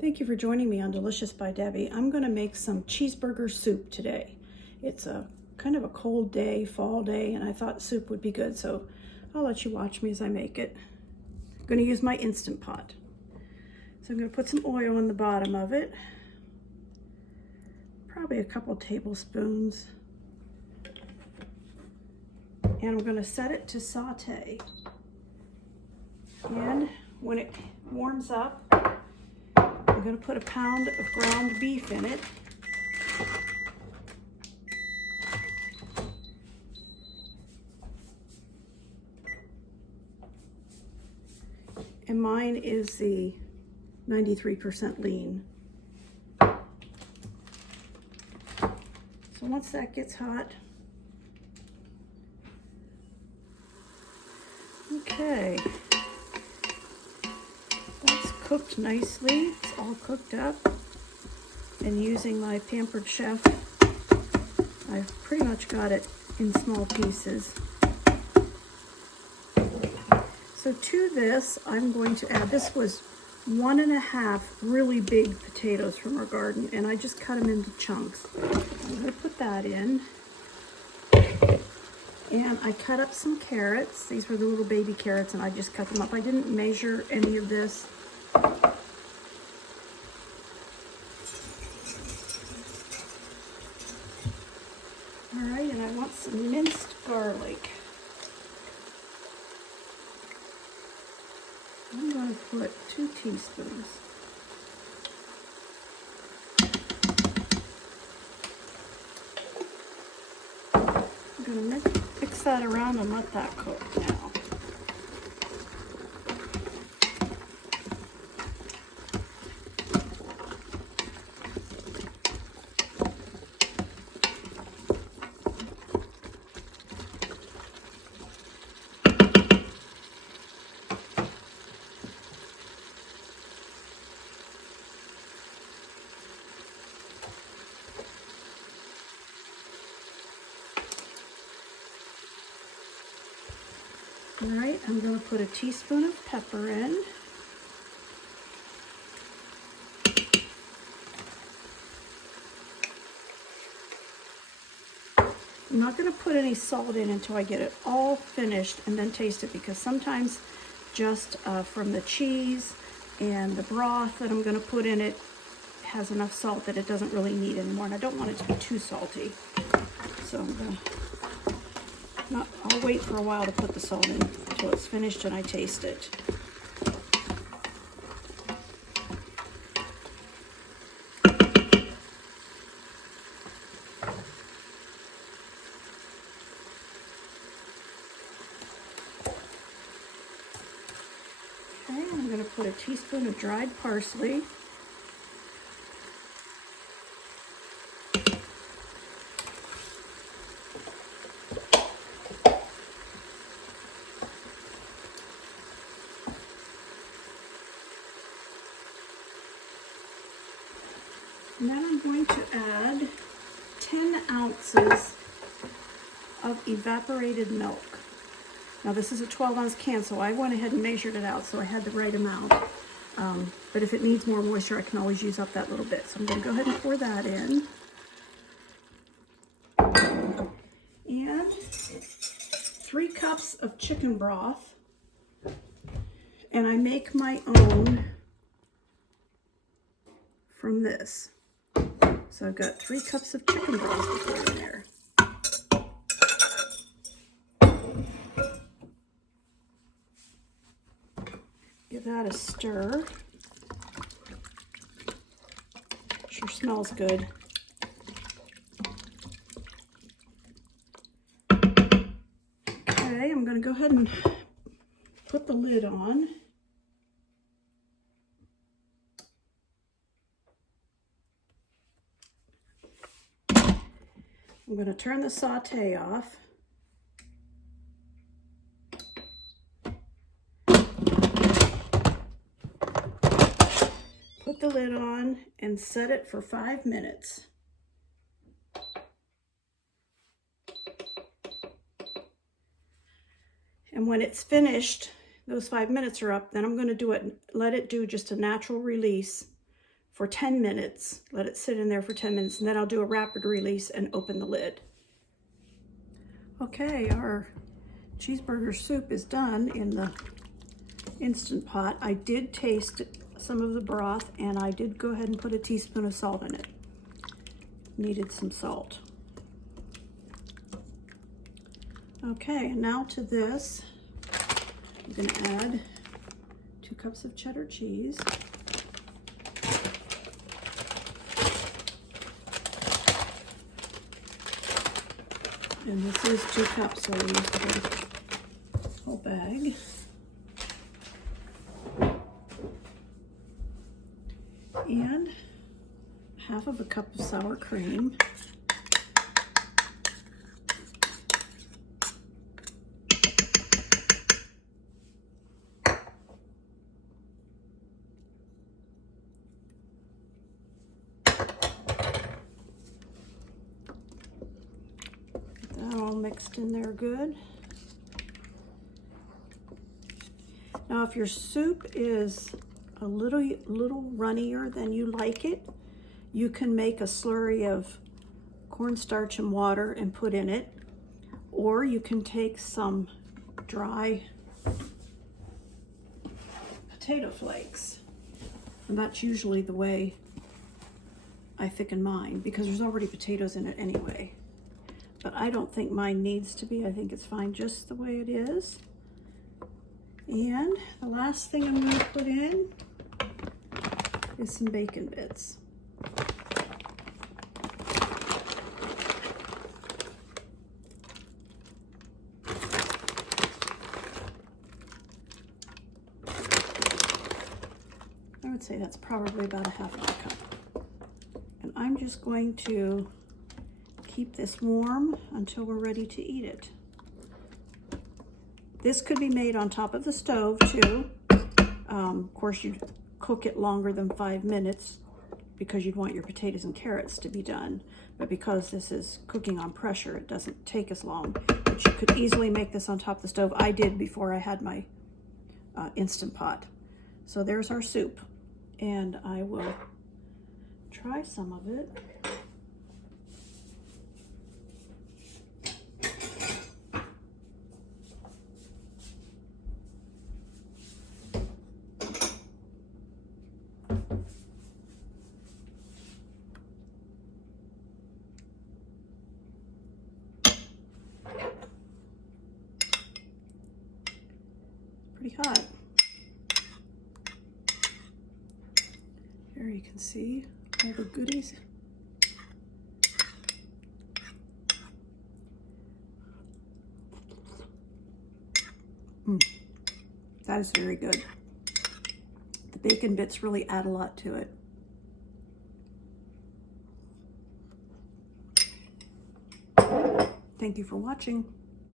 Thank you for joining me on Delicious by Debbie. I'm going to make some cheeseburger soup today. It's a kind of a cold day, fall day, and I thought soup would be good, so I'll let you watch me as I make it. I'm going to use my Instant Pot. So I'm going to put some oil on the bottom of it, probably a couple tablespoons, and I'm going to set it to saute. And when it warms up, I'm going to put a pound of ground beef in it. And mine is the 93% lean. So once that gets hot, okay, that's cooked nicely. It's all cooked up. And using my Pampered Chef, I've pretty much got it in small pieces. So to this, I'm going to add, this was 1.5 really big potatoes from our garden, and I just cut them into chunks. I'm going to put that in. And I cut up some carrots. These were the little baby carrots, and I just cut them up. I didn't measure any of this. All right, and I want some minced garlic. I'm going to put 2 teaspoons. I'm going to mix that around and let that cook now. All right, I'm going to put a teaspoon of pepper in. I'm not going to put any salt in until I get it all finished and then taste it, because sometimes just from the cheese and the broth that I'm going to put in it has enough salt that it doesn't really need anymore, and I don't want it to be too salty. So I'm going to I'll wait for a while to put the salt in until it's finished and I taste it. Okay, I'm going to put a teaspoon of dried parsley. And then I'm going to add 10 ounces of evaporated milk. Now this is a 12-ounce can, so I went ahead and measured it out so I had the right amount. But if it needs more moisture, I can always use up that little bit. So I'm going to go ahead and pour that in. And 3 cups of chicken broth. And I make my own from this. So I've got 3 cups of chicken broth to put in there. Give that a stir. Sure smells good. Okay, I'm going to go ahead and put the lid on. I'm going to turn the saute off. Put the lid on and set it for 5 minutes. And when it's finished, those 5 minutes are up, then I'm going to do it, let it do just a natural release for 10 minutes. Let it sit in there for 10 minutes, and then I'll do a rapid release and open the lid. Okay, our cheeseburger soup is done in the Instant Pot. I did taste some of the broth, and I did go ahead and put a teaspoon of salt in it. Needed some salt. Okay, and now to this, I'm going to add 2 cups of cheddar cheese. And this is 2 cups, so I'll use the whole bag. And half of a cup of sour cream. Get that all mixed in there good. Now, if your soup is a little runnier than you like it, you can make a slurry of cornstarch and water and put in it, or you can take some dry potato flakes, and that's usually the way I thicken mine, because there's already potatoes in it anyway. But I don't think mine needs to be. I think it's fine just the way it is. And the last thing I'm going to put in is some bacon bits. I would say that's probably about a half of a cup. And I'm just going to keep this warm until we're ready to eat it. This could be made on top of the stove too. Of course, you'd cook it longer than 5 minutes because you'd want your potatoes and carrots to be done. But because this is cooking on pressure, it doesn't take as long. But you could easily make this on top of the stove. I did before I had my Instant Pot. So there's our soup, and I will try some of it. Pretty hot. Here you can see all the goodies. That is very good. The bacon bits really add a lot to it. Thank you for watching.